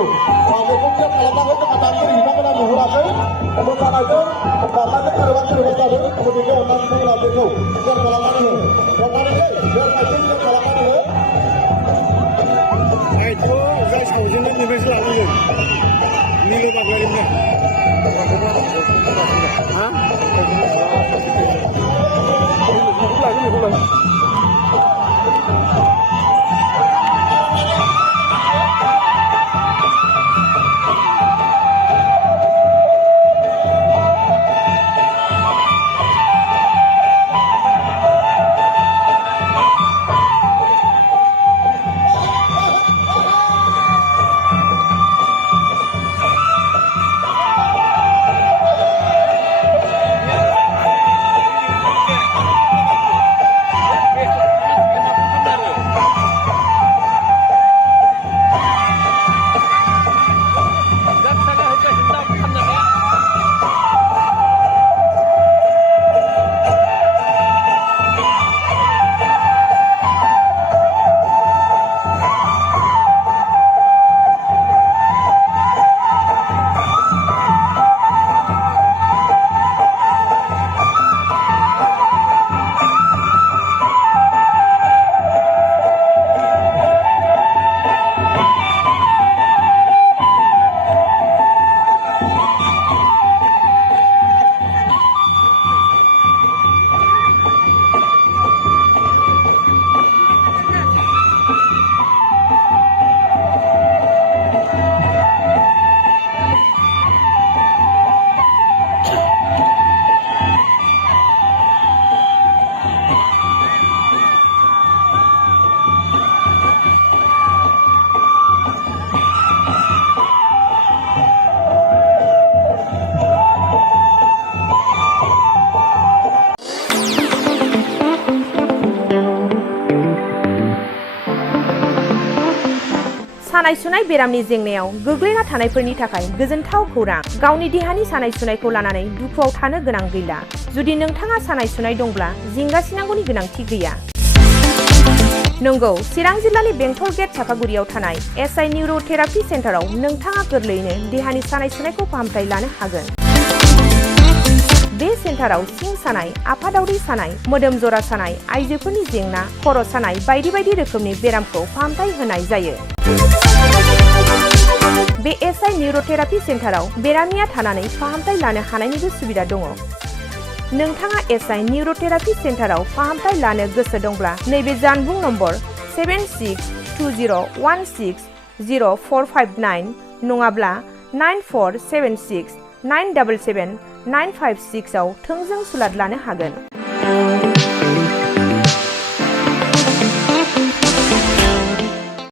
itu. Beberapa kalau kita katakan ini kita mengurangi, kemudian itu katakan terus tadi, kemudian orang itu lagi itu, biar kalau ini, biar itu kalau ini. Itu saya saujanya nih besar lagi. Nilo bagaimannya? Hah? Bulan. सानाय सुनाय बेरामनि जेंनायाव गोग्लैना थानायफोरनि थाखाय गोजोनथाव खौरां गावनि देहानि सानाय सुनायखौ लानानै दुखुआव थानो गोनां गैला जुदि नोंथाङा सानाय सुनाय दंब्ला जिंगासिनांगौनि गोनांथि गैया नंगौ चिरां जिल्लानि बेंटल गेट चापागुरियाव थानाय एसआइ निउर'थेरापि सेन्टाराव नोंथाङा गोरलैयैनो देहानि सानाय सुनायखौ फाहामथाय लानो हागोन बे सेन्टाराव सिं सानाय आफादावरि सानाय मोदोम जरा सानाय आइजोफोरनि जेंना खर' सानाय बायदि बायदि रोखोमनि बेरामखौ फाहामथाय होनाय जायो बे एसआइ निउर'थेरापि सेन्टाराव बेरामिया थानानै फाहामथाय लानो हानायनिबो सुबिदा दङ नोंथाङा एसआइ निउर'थेरापि सेन्टाराव फाहामथाय लानो गोसो दंब्ला नैबे जानबुं नम्बर 7620160459 नङाब्ला 9476977956 आव थोंजों सुलाद लानो हागोन